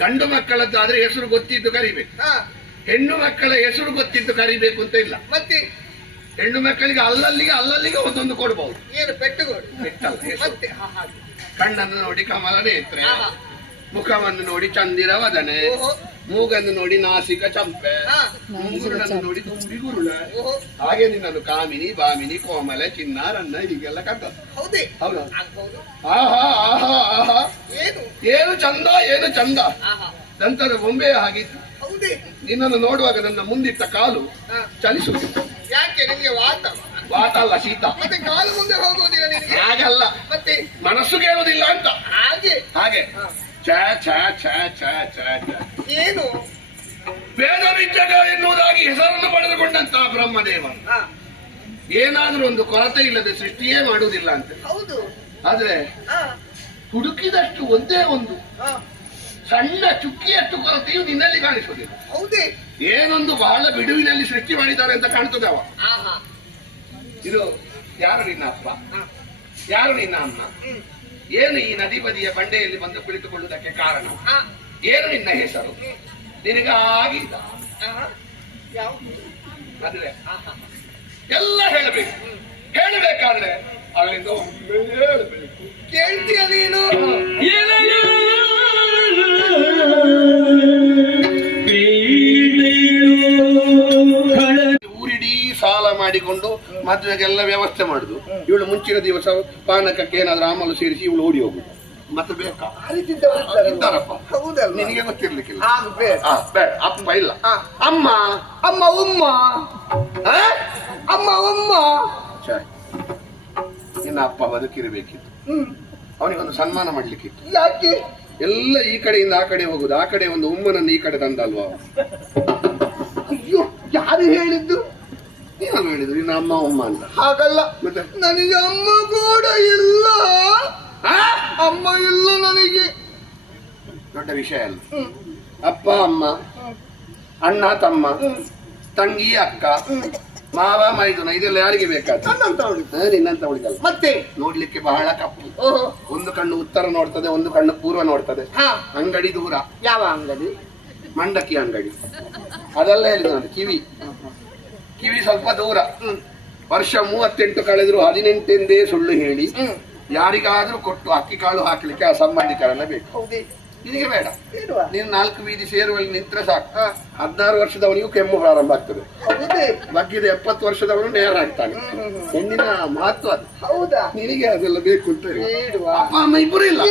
ಗಂಡು ಮಕ್ಕಳದ್ದಾದ್ರೆ ಹೆಸರು ಗೊತ್ತಿದ್ದು ಕರಿಬೇಕು. ಹೆಣ್ಣು ಮಕ್ಕಳ ಹೆಸರು ಗೊತ್ತಿದ್ದು ಕರಿಬೇಕು ಅಂತ ಇಲ್ಲ. ಮತ್ತೆ ಹೆಣ್ಣು ಮಕ್ಕಳಿಗೆ ಅಲ್ಲಲ್ಲಿಗೆ ಒಂದೊಂದು ಕೊಡ್ಬಹುದು. ಏನು ಪೆಟ್ಟುಗಳು ಮತ್ತೆ ಕಣ್ಣನ್ನು ನೋಡಿ ಕಮಲ ನೇತ್ರೆ, ಮುಖವನ್ನು ನೋಡಿ ಚಂದಿರ ವದನೆ, ಮೂಗನ್ನು ನೋಡಿ ನಾಸಿಕ ಚಂಪೆ, ಮೂಗುರನ್ನು ನೋಡಿ ತುಂಬಿ ಗುರುಳ. ಹಾಗೆ ನಿನ್ನನ್ನು ಕಾಮಿನಿ ಬಾಮಿನಿ ಕೋಮಲ ಚಿನ್ನಾರನ್ನ ಹೀಗೆಲ್ಲ ಕರ್ತದೆ. ಹೌದು. ಆಹಾ ಆಹಾ ಆಹಾ ಏನು ಚಂದ, ಏನು ಚಂದ. ದಂತದ ಬೊಂಬೆ ಹಾಗಿತ್ತು. ನಿನ್ನನ್ನು ನೋಡುವಾಗ ನನ್ನ ಮುಂದಿಟ್ಟ ಕಾಲು ಚಲಿಸುತ್ತಿತ್ತು. ಯಾಕೆ ನಿಮಗೆ ವಾತ ಅಲ್ಲ, ಶೀತ. ಮತ್ತೆ ಕಾಲು ಮುಂದೆ ಹೋಗುವುದಿಲ್ಲ ನಿನಗೆ? ಹಾಗಲ್ಲ, ಮತ್ತೆ ಮನಸ್ಸು ಕೇಳುವುದಿಲ್ಲ ಅಂತ. ಹಾಗೆ ಏನು ವೇದ ವಿದ್ಯೆಗ ಎನ್ನುವುದಾಗಿ ಹೆಸರನ್ನು ಪಡೆದುಕೊಂಡಂತಹ ಬ್ರಹ್ಮದೇವ ಏನಾದ್ರೂ ಒಂದು ಕೊರತೆ ಇಲ್ಲದೆ ಸೃಷ್ಟಿಯೇ ಮಾಡುವುದಿಲ್ಲ ಅಂತ. ಹೌದು. ಆದ್ರೆ ಹುಡುಕಿದಷ್ಟು ಒಂದೇ ಒಂದು ಸಣ್ಣ ಚುಕ್ಕಿಯಷ್ಟು ಕೊರತೆಯು ನಿನ್ನಲ್ಲಿ ಕಾಣಿಸುವುದಿಲ್ಲ. ಹೌದೇ? ಏನೊಂದು ಬಹಳ ಬಿಡುವಿನಲ್ಲಿ ಸೃಷ್ಟಿ ಮಾಡಿದ್ದಾರೆ ಅಂತ ಕಾಣ್ತದೆ ಅವ. ಇದು ಯಾರು ನಿನ್ನ ಅಪ್ಪ, ಯಾರು ನಿನ್ನ ಅಮ್ಮ, ಏನು ಈ ನದಿ ಬದಿಯ ಬಂಡೆಯಲ್ಲಿ ಬಂದು ಕುಳಿತುಕೊಳ್ಳುವುದಕ್ಕೆ ಕಾರಣ, ಏನು ನಿನ್ನ ಹೆಸರು, ನಿನಗಾಗಿದ್ದ ಮದುವೆ ಎಲ್ಲ ಹೇಳಬೇಕು. ಹೇಳಬೇಕಾದ್ರೆ ಅಲ್ಲಿಂದ ಹೇಳಬೇಕು. ಕೇಳ್ತೀಯ ನೀನು? ಊರಿಡೀ ಸಾಲ ಮಾಡಿಕೊಂಡು ಮದುವೆಗೆಲ್ಲ ವ್ಯವಸ್ಥೆ ಮಾಡುದು. ಇವಳು ಮುಂಚಿನ ದಿವಸ ಪಾನಕಕ್ಕೆ ಏನಾದ್ರೂ ಆಮಲು ಸೇರಿಸಿ ಇವಳು ಓಡಿ ಹೋಗುದು. ಮತ್ತೆ ಬೇಕಾ ಇದ್ದಾರಪ್ಪ, ನಿನಗೆ ಗೊತ್ತಿರ್ಲಿಕ್ಕಿಲ್ಲ. ಬೇಡ, ಅಪ್ಪ ಇಲ್ಲ, ಅಮ್ಮ ಅಮ್ಮ ಉಮ್ಮ ಅಮ್ಮ ಉಮ್ಮ. ನಿನ್ನ ಅಪ್ಪ ಬದುಕಿರಬೇಕಿತ್ತು, ಅವನಿಗೊಂದು ಸನ್ಮಾನ ಮಾಡ್ಲಿಕ್ಕಿತ್ತು. ಯಾಕೆ ಎಲ್ಲ ಈ ಕಡೆಯಿಂದ ಆ ಕಡೆ ಹೋಗುದು, ಆ ಕಡೆ ಒಂದು ಉಮ್ಮನನ್ನು ಈ ಕಡೆ ತಂದಲ್ವಾ? ಅಯ್ಯೋ, ಯಾರು ಹೇಳಿದ್ದು? ನೀನು ಹೇಳಿದ್ರು ನಿನ್ನ ಅಮ್ಮ ಉಮ್ಮ ಅಂತ. ಹಾಗಲ್ಲ, ಮತ್ತೆ ನನಗೆ ಅಮ್ಮ ಕೂಡ ಇಲ್ಲ. ಅಮ್ಮ ಇಲ್ಲ ನನಗೆ. ದೊಡ್ಡ ವಿಷಯ ಅಲ್ಲ. ಅಪ್ಪ ಅಮ್ಮ, ಅಣ್ಣ ತಮ್ಮ, ತಂಗಿ ಅಕ್ಕ, ಮಾವ ಮೈದುನ, ಇದೆಲ್ಲ ಯಾರಿಗೆ ಬೇಕಾದ? ನಿನ್ನಂತ ಉಳಿದಲ್ಲ. ಮತ್ತೆ ನೋಡ್ಲಿಕ್ಕೆ ಬಹಳ ಕಪ್ಪು. ಒಂದು ಕಣ್ಣು ಉತ್ತರ ನೋಡ್ತದೆ, ಒಂದು ಕಣ್ಣು ಪೂರ್ವ ನೋಡ್ತದೆ. ಅಂಗಡಿ ದೂರ. ಯಾವ ಅಂಗಡಿ? ಮಂಡಕ್ಕಿ ಅಂಗಡಿ. ಅದೆಲ್ಲ ಹೇಳಿದ ನಾನು. ಕಿವಿ ಸ್ವಲ್ಪ ದೂರ. ವರ್ಷ 38 ಕಳೆದ್ರು 18 ಎಂದೇ ಸುಳ್ಳು ಹೇಳಿ ಯಾರಿಗಾದ್ರೂ ಕೊಟ್ಟು ಅಕ್ಕಿ ಕಾಳು ಹಾಕ್ಲಿಕ್ಕೆ ಆ ಸಂಬಂಧಿಕರೆಲ್ಲ ಬೇಕು. ನಿನಗೆ ಬೇಡ, ನೀನು 4 ಬೀದಿ ಸೇರುವಲ್ಲಿ ನಿಂತ್ರೆ ಸಾಕು. 16 ವರ್ಷದವನಿಗೂ ಕೆಮ್ಮು ಪ್ರಾರಂಭ ಆಗ್ತದೆ. ಬಗ್ಗಿದ 70 ವರ್ಷದವನು ನೇರ ಆಗ್ತಾನೆ. ಹೆಣ್ಣಿನ ಮಹತ್ವ ಅದು. ಹೌದಾ? ನಿನಗೆ ಅದೆಲ್ಲ ಬೇಕು ಅಂತ. ಅಪ್ಪ ಅಮ್ಮ ಇಬ್ಬರು ಇಲ್ಲ.